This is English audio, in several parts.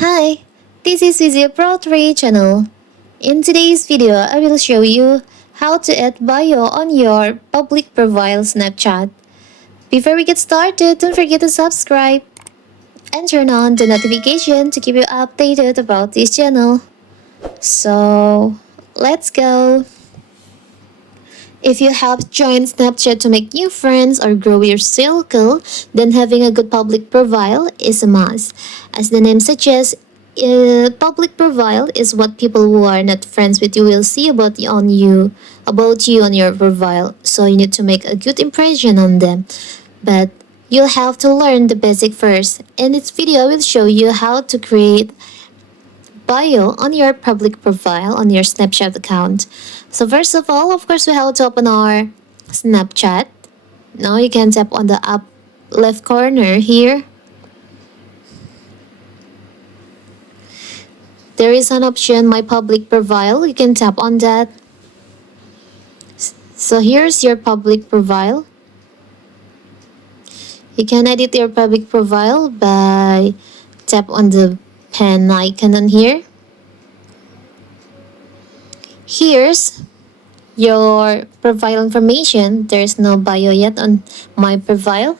Hi, this is Physio Pro 3 channel. In today's video, I will show you how to add bio on your public profile Snapchat. Before we get started, don't forget to subscribe and turn on the notification to keep you updated about this channel. So, let's go! If you have joined Snapchat to make new friends or grow your circle, then having a good public profile is a must. As the name suggests, public profile is what people who are not friends with you will see about you on your profile. So you need to make a good impression on them. But you'll have to learn the basic first. In this video, I will show you how to create bio on your public profile on your Snapchat account. So first of all, of course, we have to open our Snapchat. Now you can tap on the up left corner here. There is an option, my public profile. You can tap on that. So here's your public profile. You can edit your public profile by tap on the pen icon on here. Here's your profile information. There's no bio yet on my profile.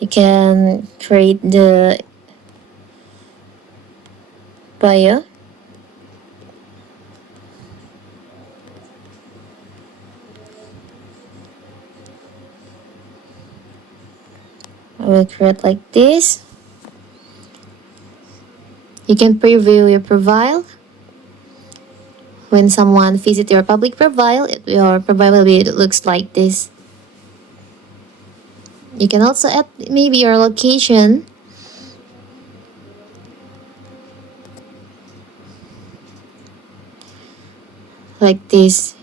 You can create the bio. I will create like this. You can preview your profile. When someone visits your public profile, your profile will looks like this. You can also add maybe your location. Like this.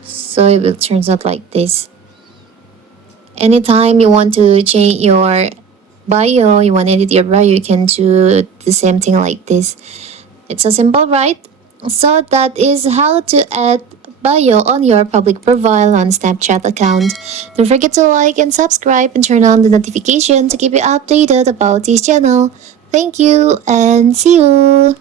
So it will turn out like this. Anytime you want to change your bio, you want to edit your bio, you can do the same thing like this. It's so simple, right? So that is how to add bio on your public profile on Snapchat account. Don't forget to like and subscribe and turn on the notification to keep you updated about this channel. Thank you and see you!